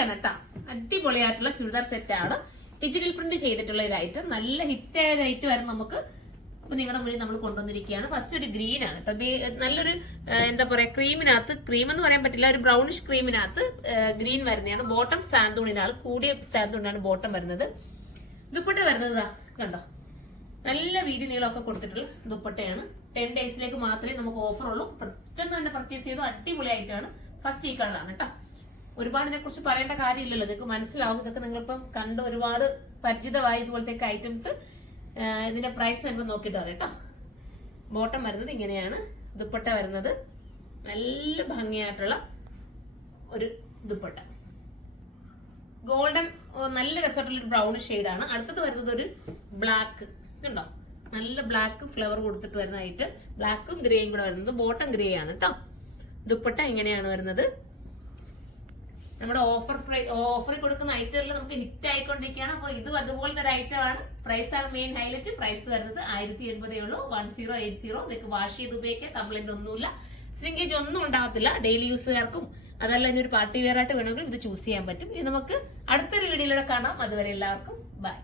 അടിപൊളിയാണ് കേട്ടോ. അടിപൊളിയായിട്ടുള്ള ചുരിദാർ സെറ്റ് ആണ്. ഡിജിറ്റൽ പ്രിന്റ് ചെയ്തിട്ടുള്ള ഒരു ഐറ്റം. നല്ല ഹിറ്റായ ഒരു ഐറ്റം ആയിരുന്നു നമുക്ക്. അപ്പൊ നിങ്ങളുടെ മുന്നിൽ നമ്മൾ കൊണ്ടുവന്നിരിക്കുകയാണ്. ഫസ്റ്റ് ഒരു ഗ്രീൻ ആണ് കേട്ടോ. നല്ലൊരു എന്താ പറയാ, ക്രീമിനകത്ത്, ക്രീം എന്ന് പറയാൻ പറ്റില്ല, ഒരു ബ്രൗണിഷ് ക്രീമിനകത്ത് ഗ്രീൻ വരുന്നതാണ്. ബോട്ടം സാന്തൂണിനാണ്, കൂടിയ സാന്തൂണിനാണ് ബോട്ടം വരുന്നത്. ദുപ്പട്ട വരുന്നത് കണ്ടോ, നല്ല വീതി നീളമൊക്കെ കൊടുത്തിട്ടുള്ള ദുപ്പട്ടയാണ്. 10 ഡേയ്സിലേക്ക് മാത്രമേ നമുക്ക് ഓഫർ ഉള്ളൂ. പെട്ടെന്ന് തന്നെ പർച്ചേസ് ചെയ്തു. അടിപൊളി ആയിട്ടാണ്. ഫസ്റ്റ് ഈ കളറാണ് കേട്ടോ. ഒരുപാട് ഇതിനെ കുറിച്ച് പറയേണ്ട കാര്യമില്ലല്ലോ, നിങ്ങൾക്ക് മനസ്സിലാവും. ഇതൊക്കെ നിങ്ങളിപ്പം കണ്ട് ഒരുപാട് പരിചിതമായി ഇതുപോലത്തെ ഐറ്റംസ്. ഇതിന്റെ പ്രൈസ് നമുക്ക് നോക്കിയിട്ട് പറയാം കേട്ടോ. ബോട്ടം വരുന്നത് ഇങ്ങനെയാണ്, ദുപ്പട്ട വരുന്നത് നല്ല ഭംഗിയായിട്ടുള്ള ഒരു ദുപ്പട്ട. ഗോൾഡൻ നല്ല രസമായിട്ടുള്ള ഒരു ബ്രൗൺ ഷെയ്ഡാണ്. അടുത്തത് വരുന്നത് ഒരു ബ്ലാക്ക് കണ്ടോ, നല്ല ബ്ലാക്ക് ഫ്ലവർ കൊടുത്തിട്ട് വരുന്നതായിട്ട് ബ്ലാക്കും ഗ്രേയും കൂടെ വരുന്നത്. ബോട്ടം ഗ്രേ ആണ് കേട്ടോ. ദുപ്പട്ട ഇങ്ങനെയാണ് വരുന്നത്. നമ്മുടെ ഓഫറിൽ കൊടുക്കുന്ന ഐറ്റം എല്ലാം നമുക്ക് ഹിറ്റ് ആയിക്കൊണ്ടിരിക്കുകയാണ്. അപ്പോൾ ഇത് അതുപോലത്തെ ഒരു ഐറ്റം ആണ്. പ്രൈസ് ആണ് മെയിൻ ഹൈലൈറ്റ്. പ്രൈസ് വരുന്നത് 1080 ഉള്ളൂ. 1080. നിങ്ങൾക്ക് വാഷ് ചെയ്ത് ഉപയോഗിക്കാം, കംപ്ലൈന്റ് ഒന്നുമില്ല, ശ്രിങ്കേജ് ഒന്നും ഉണ്ടാകത്തില്ല. ഡെയിലി യൂസുകാർക്കും അതല്ല ഇനി ഒരു പാർട്ടി വെയർ ആയിട്ട് വേണമെങ്കിലും ഇത് ചൂസ് ചെയ്യാൻ പറ്റും. ഇനി നമുക്ക് അടുത്തൊരു വീഡിയോയിലൂടെ കാണാം. അതുവരെ എല്ലാവർക്കും ബൈ.